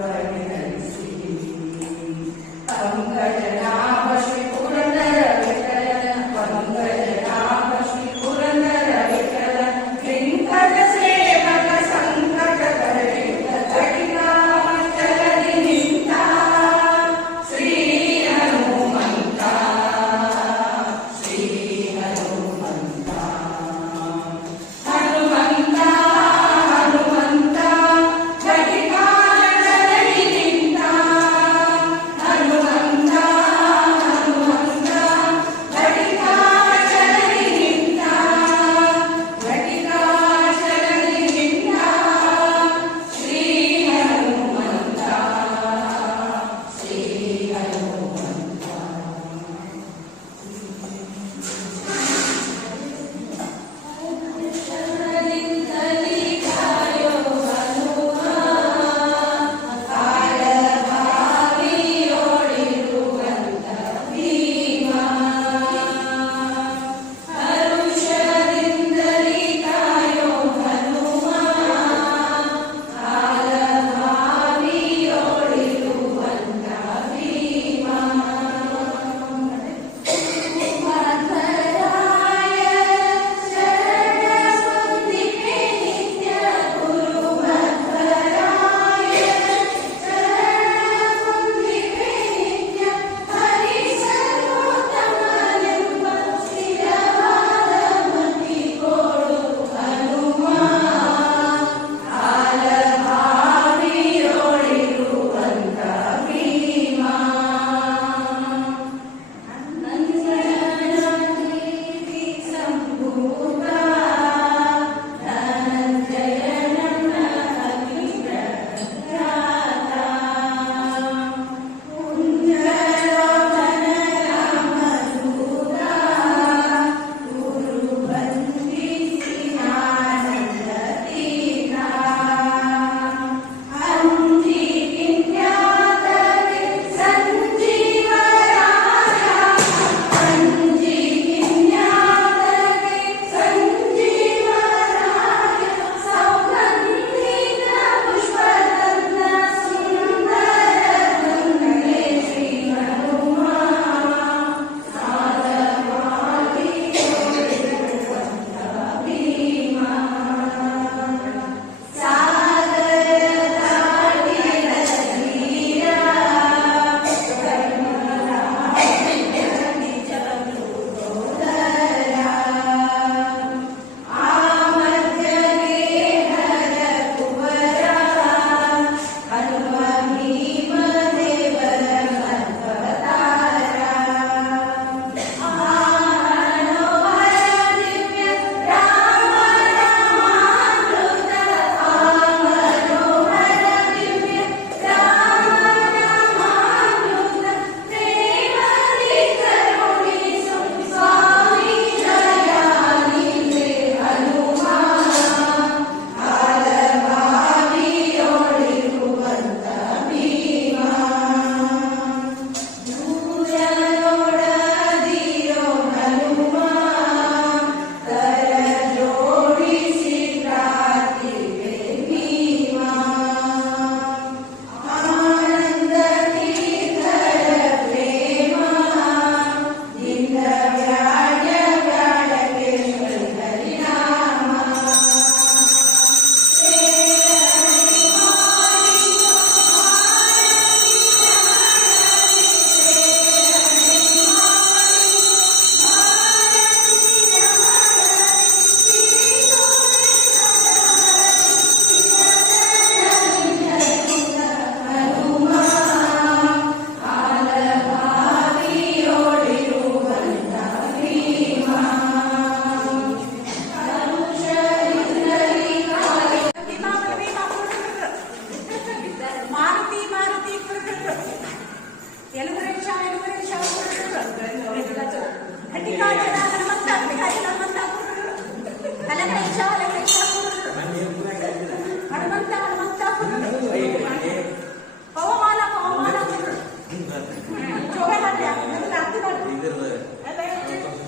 Thank you.